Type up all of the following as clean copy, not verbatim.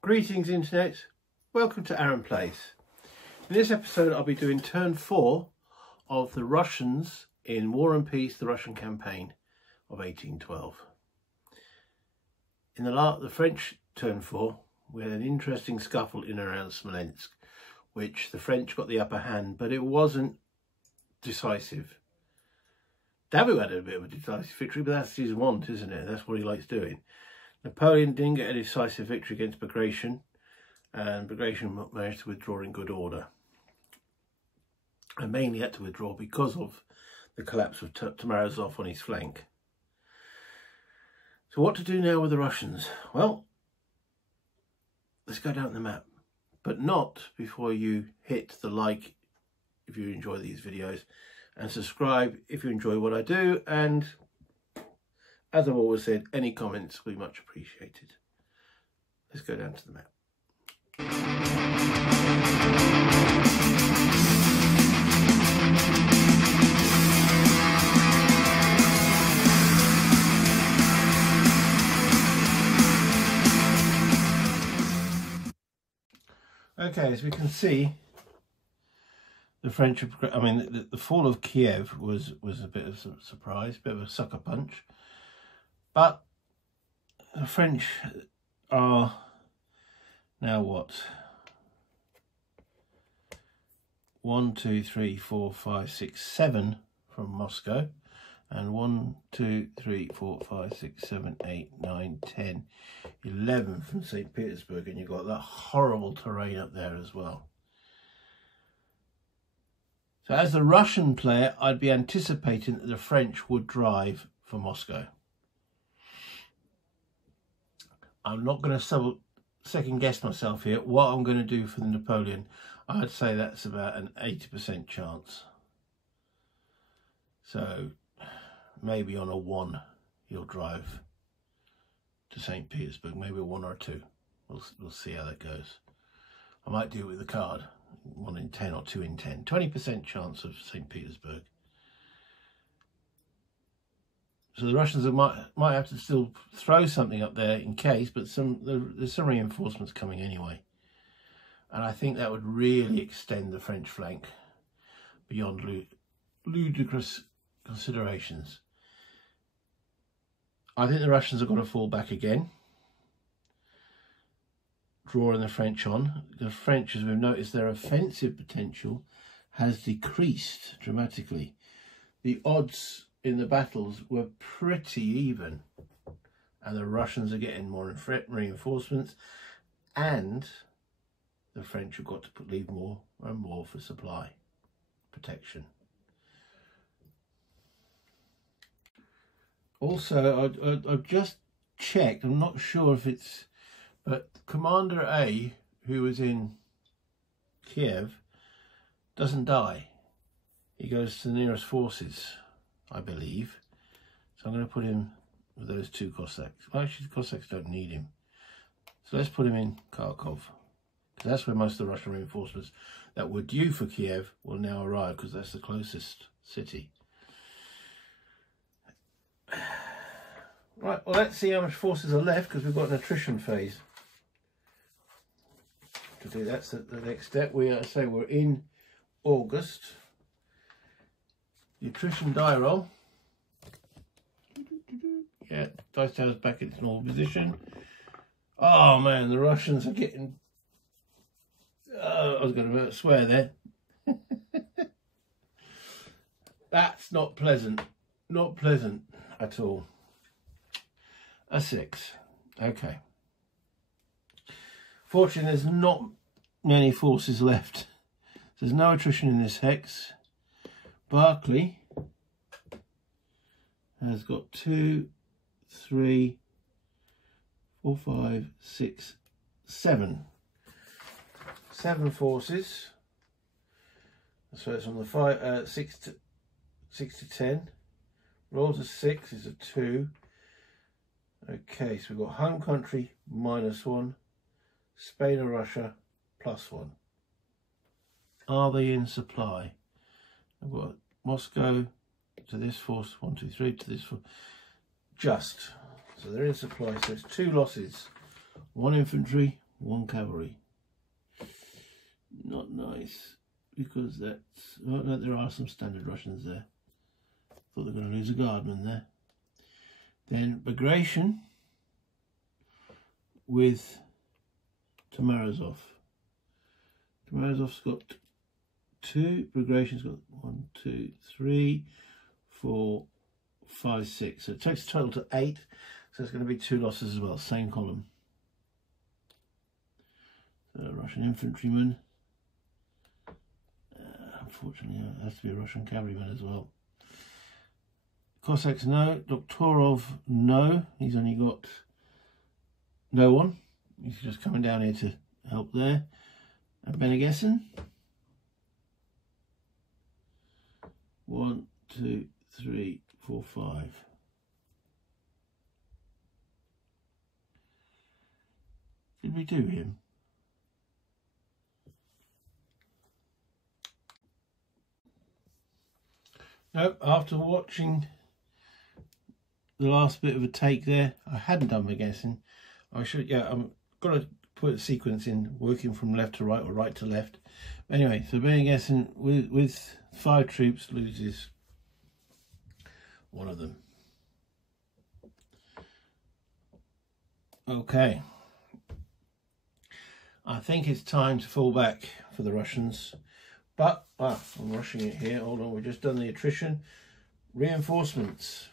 Greetings Internet, welcome to Aaron Plays. In this episode I'll be doing turn 4 of the Russians in War and Peace, the Russian campaign of 1812. In the French turn 4 we had an interesting scuffle in and around Smolensk, which the French got the upper hand, but it wasn't decisive. Davout had a bit of a decisive victory, but that's his want, isn't it? That's what he likes doing. Napoleon didn't get a decisive victory against Bagration, and Bagration managed to withdraw in good order. And mainly had to withdraw because of the collapse of Tomarozov on his flank. So what to do now with the Russians? Well, let's go down the map, but not before you hit the like if you enjoy these videos, and subscribe if you enjoy what I do, and as I've always said, any comments will be much appreciated. Let's go down to the map. Okay, as we can see, the French, the fall of Kiev was a bit of a surprise, a bit of a sucker punch. But the French are now what? 1, 2, 3, 4, 5, 6, 7 from Moscow, and 1, 2, 3, 4, 5, 6, 7, 8, 9, 10, 11 from St. Petersburg, and you've got that horrible terrain up there as well. So as the Russian player, I'd be anticipating that the French would drive for Moscow. I'm not going to second guess myself here. What I'm going to do for the Napoleon, I'd say that's about an 80% chance. So maybe on a 1 he'll drive to St. Petersburg, maybe a 1 or a 2. We'll see how that goes. I might do it with the card, 1 in 10 or 2 in 10. 20% chance of St. Petersburg. So the Russians might have to still throw something up there in case, but there's some reinforcements coming anyway. And I think that would really extend the French flank beyond ludicrous considerations. I think the Russians have got to fall back again, drawing the French on. The French, as we've noticed, their offensive potential has decreased dramatically. The odds in the battles were pretty even, and the Russians are getting more reinforcements, and the French have got to leave more and more for supply protection. Also, I've just checked, I'm not sure if it's, but Commander A, who was in Kiev, doesn't die. He goes to the nearest forces, I believe. So I'm going to put him with those 2 Cossacks. Well, actually, the Cossacks don't need him. So let's put him in Kharkov, because that's where most of the Russian reinforcements that were due for Kiev will now arrive, because that's the closest city. Right, well, let's see how much forces are left, because we've got an attrition phase to do. That's the next step. We're in August. The attrition die roll. Yeah, dice tower's back in its normal position. Oh man, the Russians are getting... I was going to swear there. That's not pleasant. Not pleasant at all. A 6. Okay. Fortunately, there's not many forces left. There's no attrition in this hex. Barclay has got 2, 3, 4, 5, 6, 7. 7 forces. So it's on the 6 to 10. Rolls a 6 is a 2. Okay, so we've got home country -1, Spain or Russia +1. Are they in supply? I've got Moscow to this force, 1, 2, 3 to this force. Just. So they're in supply. So it's 2 losses. 1 infantry, 1 cavalry. Not nice, because that's... Oh, no, there are some standard Russians there. Thought they were going to lose a guardman there. Then Bagration with Tomarazov. Tomarazov's got 2, Bagration's got 1, 2, 3, 4, 5, 6. So it takes a total to 8. So it's going to be 2 losses as well, same column. So Russian infantryman. Unfortunately, it has to be a Russian cavalryman as well. Cossacks, no. Doktorov, no. He's only got no one. He's just coming down here to help there. And Benegessen. 1, 2, 3, 4, 5. Did we do him? Nope, after watching the last bit of a take there, I hadn't done my guessing. I should, yeah, I'm got to put a sequence in, working from left to right or right to left. Anyway, so being guessing with 5 troops loses 1 of them. Okay. I think it's time to fall back for the Russians. But, I'm rushing it here. Hold on, we've just done the attrition. Reinforcements.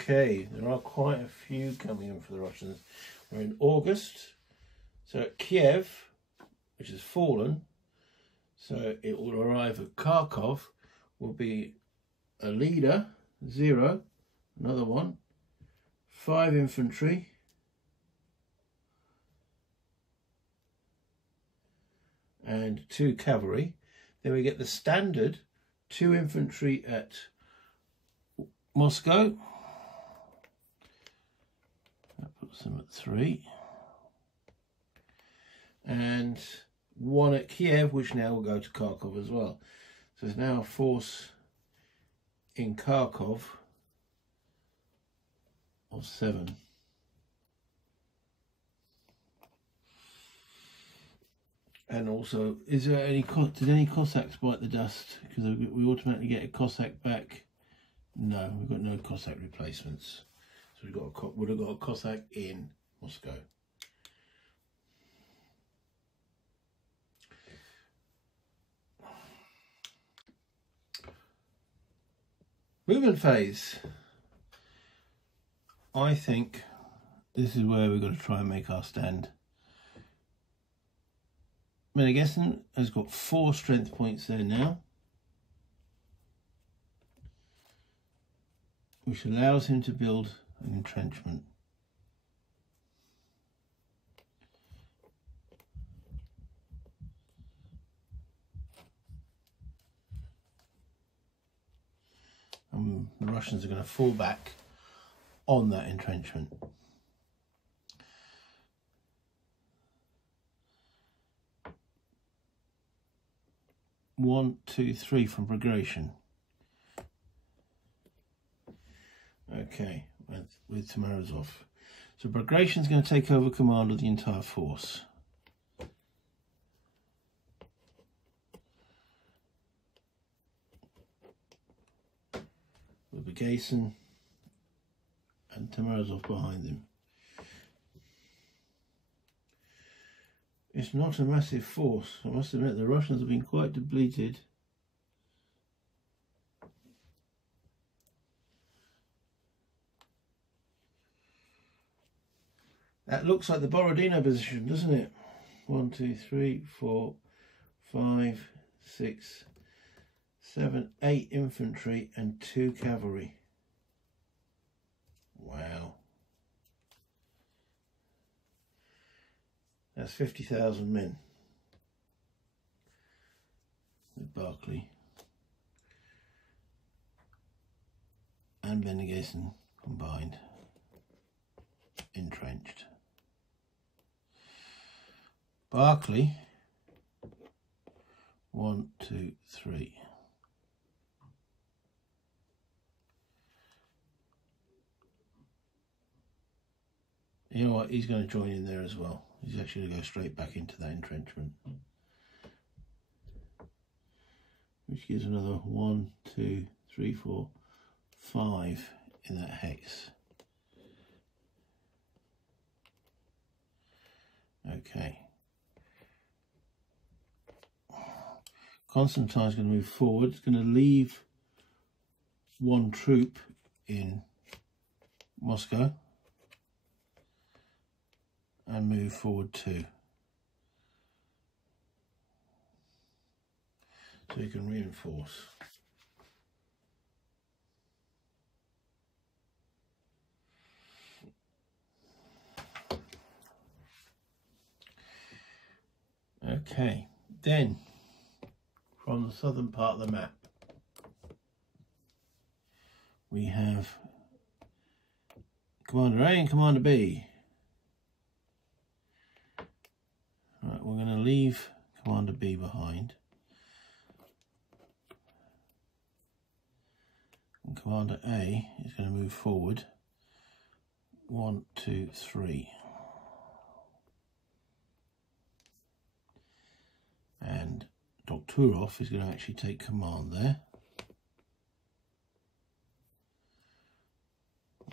Okay, there are quite a few coming in for the Russians. We're in August. So at Kiev, which has fallen, so it will arrive at Kharkov, will be a leader, 0, another 1, 5 infantry, and 2 cavalry. Then we get the standard 2 infantry at Moscow. That puts them at 3. And 1 at Kiev, which now will go to Kharkov as well. So there's now a force in Kharkov of 7. And also, is there any, did any Cossacks bite the dust? Because we automatically get a Cossack back. No, we've got no Cossack replacements. So would have got a Cossack in Moscow. Movement phase. I think this is where we've got to try and make our stand. Benegessen has got 4 strength points there now, which allows him to build an entrenchment. And the Russians are going to fall back on that entrenchment. One, 2, 3 from Bagration. Okay, with Tomarazov. So Bagration's going to take over command of the entire force. With Bagration and Tomarazov behind him. It's not a massive force. I must admit the Russians have been quite depleted. That looks like the Borodino position, doesn't it? 1, 2, 3, 4, 5, 6, 7, 8 infantry and 2 cavalry. Wow. That's 50,000 men with Barclay and Benegessen combined, entrenched. Barclay, 1, 2, 3. You know what, he's going to join in there as well. He's actually going to go straight back into that entrenchment. Which gives another 1, 2, 3, 4, 5 in that hex. Okay. Constantine's going to move forward. It's going to leave 1 troop in Moscow and move forward 2. So you can reinforce. Okay, then from the southern part of the map we have Commander A and Commander B. Right, we're going to leave Commander B behind. And Commander A is going to move forward 1, 2, 3. And Dokturov is going to actually take command there.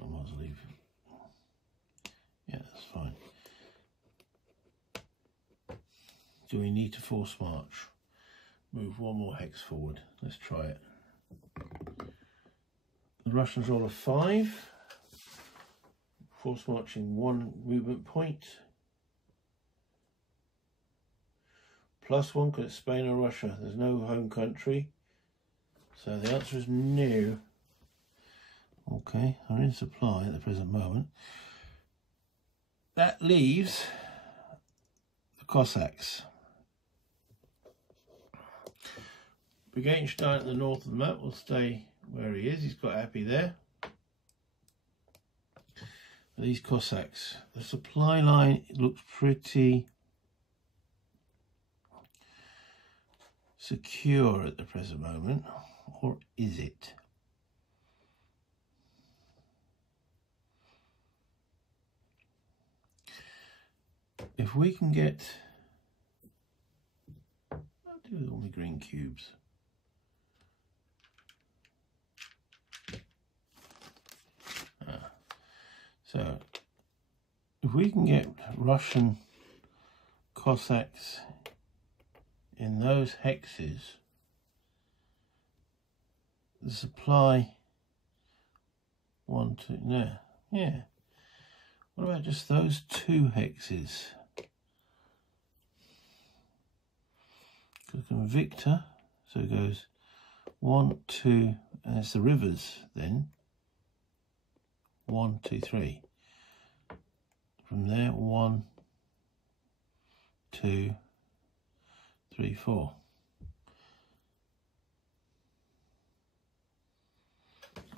I might as well leave. Yeah, that's fine. Do we need to force march? Move 1 more hex forward. Let's try it. The Russians roll a 5. Force marching 1 movement point. +1 because it's Spain or Russia. There's no home country. So the answer is no. Okay, I'm in supply at the present moment. That leaves the Cossacks. Brigadenstein at the north of the map will stay where he is. He's quite happy there. These Cossacks, the supply line looks pretty secure at the present moment, or is it? If we can get, I'll do all the green cubes. So if we can get Russian Cossacks in those hexes, the supply 1, 2, no, yeah. What about just those 2 hexes? Click on Victor, so it goes 1, 2, and it's the rivers then. 1, 2, 3. From there, 1, 2, 3, 4.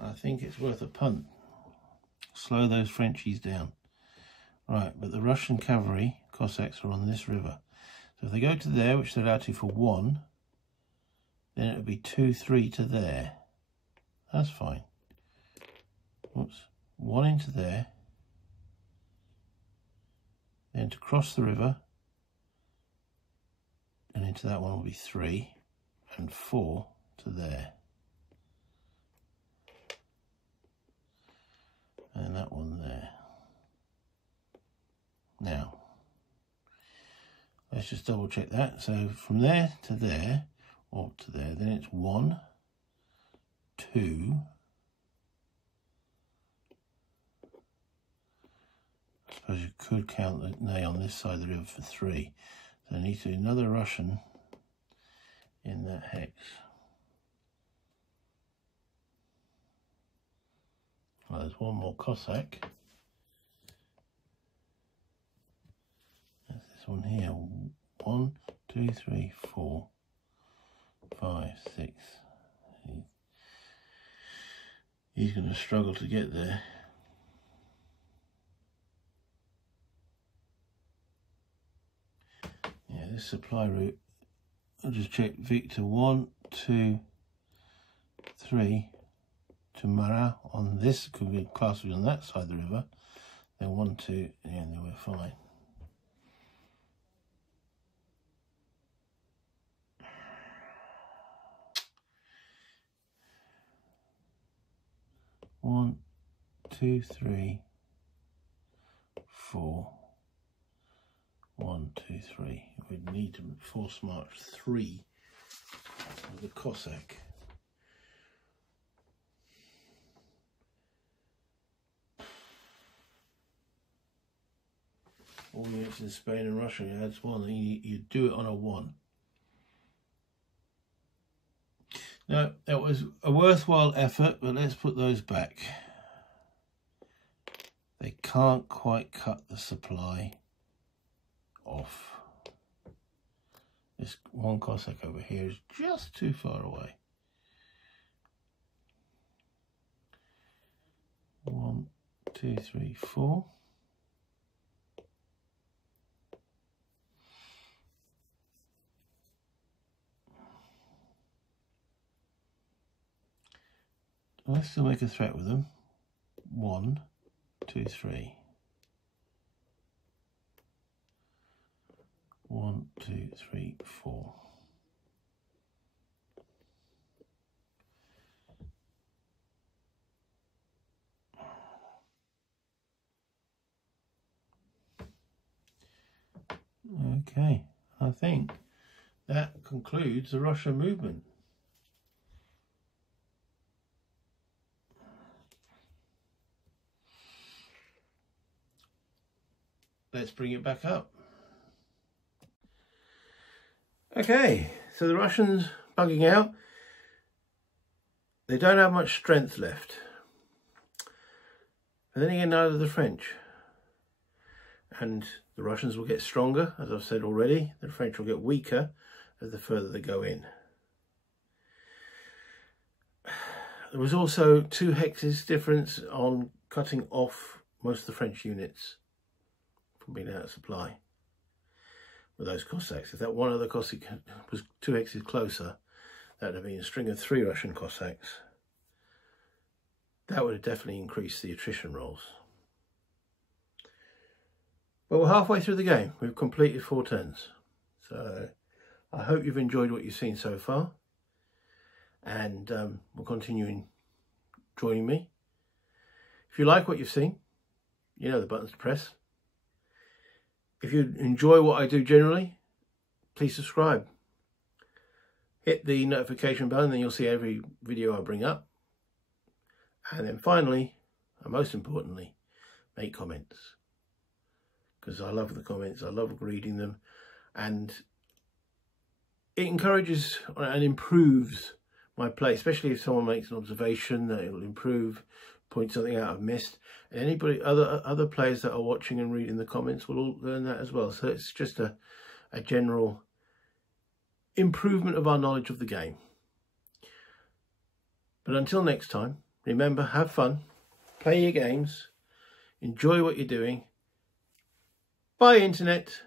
I think it's worth a punt. Slow those Frenchies down. Right, but the Russian cavalry, Cossacks, are on this river. So if they go to there, which they're allowed to for 1, then it would be 2, 3 to there. That's fine. Whoops. 1 into there. Then to cross the river. And into that one will be 3. And 4 to there. And that one there. Now, let's just double check that. So from there to there, or to there, then it's 1, 2, I suppose you could count the nay on this side of the river for 3. So I need to do another Russian in that hex. Well, there's 1 more Cossack. There's this one here. 1, 2, 3, 4, 5, 6. He's going to struggle to get there. Yeah, this supply route, I'll just check Victor 1, 2, 3 to Marat on this, could be classed on that side of the river. Then 1, 2, and then we're fine. One, 2, 3, 4. 1, 2, 3. We need to force march 3 of the Cossack. All units in Spain and Russia adds 1. You do it on a 1. Now, that was a worthwhile effort, but let's put those back. They can't quite cut the supply off. This one Cossack over here is just too far away. 1, 2, 3, 4. I still make a threat with them. 1, 2, 3. 1, 2, 3, 4. Okay, I think that concludes the Russia movement. Let's bring it back up. Okay, so the Russians bugging out. They don't have much strength left. But then again, neither do the French. And the Russians will get stronger, as I've said already. The French will get weaker as the further they go in. There was also 2 hexes difference on cutting off most of the French units from being out of supply with those Cossacks. If that one other Cossack was 2 hexes closer, that would have been a string of 3 Russian Cossacks. That would have definitely increased the attrition rolls. But we're halfway through the game. We've completed 4 turns. So I hope you've enjoyed what you've seen so far. And we'll continue joining me. If you like what you've seen, you know the buttons to press. If you enjoy what I do generally, please subscribe. Hit the notification button, then you'll see every video I bring up. And then finally, and most importantly, make comments. Because I love the comments, I love reading them. And it encourages and improves my play, especially if someone makes an observation that it will improve, point something out I've missed. And anybody, other players that are watching and reading the comments will all learn that as well. So it's just a general improvement of our knowledge of the game. But until next time, remember, have fun, play your games, enjoy what you're doing. Bye, Internet.